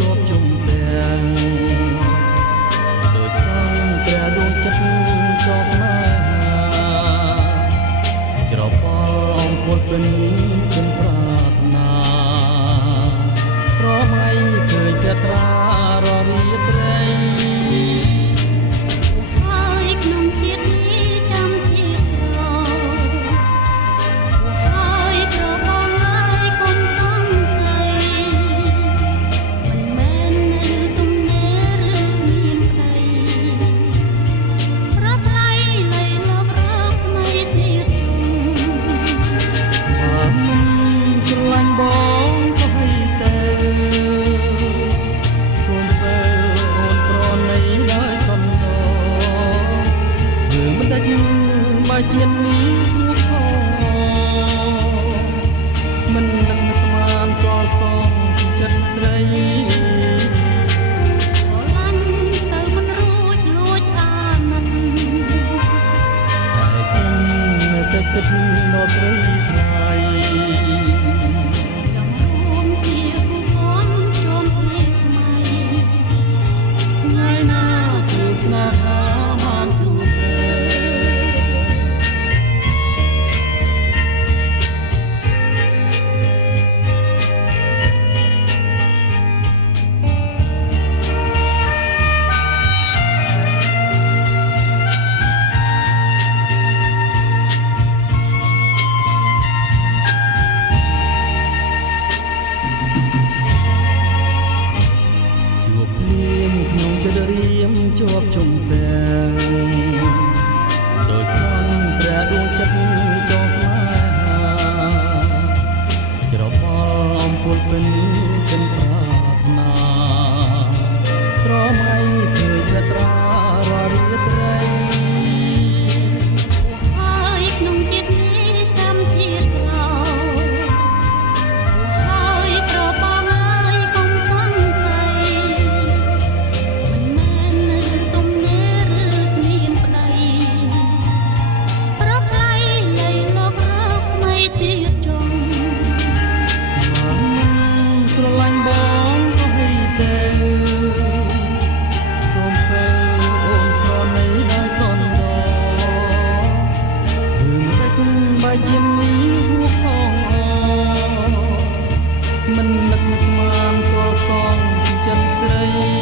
ជាប់ជុំទាំងដូចចង់ព្រះដួងចិត្តចោលស្នេហាច្របល់អំពត់ពេញប្រាថ្នាស្រមៃឃើញតែត្រាររាត្រីហើយក្នុងជាតិនេះចាំជាតិរហើយប្របងហើយកុំសង្ស័យមិនមែននៅទំនេរឬមានប្តីប្រថ្លៃលៃលប់រកថ្មីទៀតបើមិនស្រឡាញ់បងក៏ឲ្យទៅសូមទៅអូនប្រណីដោយសន្ទមើលមិនដាច់បើជាតិនេះផងមិននឹងស្មានក៏សងចិត្តស្រីស្រឡាញ់ទៅមិនរួចលួចអាណិតតែខ្ញុំនៅតែគិតដល់ស្រីថ្លៃចង់រួមជាគូគាំជុំពីស្មៃថ្ងៃណាគឺស្នេហាបានជួបជួបភ្លៀងក្នុងចិត្តរៀមជាប់ជុំទាំងដោយខ្លាំងព្រះដួងចិត្តចងស្នេហាច្របល់អំពត់ពេញប្រាថ្នាស្រមៃឃើញតែត្រាររាត្រី ហើយក្នុងជាតិនេះចាំជាតិក្រោយហើយប្របងហើយកុំសង្ស័យមិនមែននៅទំនេរឬគ្មានប្តីប្រថ្លៃលៃលប់រកថ្មីទៀតចុងបើមិនស្រឡាញ់បងក៏ឲ្យទៅសូមទៅអូនប្រណីដោយសន្ទឬមិនបាច់ជានេះផងមិននឹកស្មានក៏សងចិត្តស្រី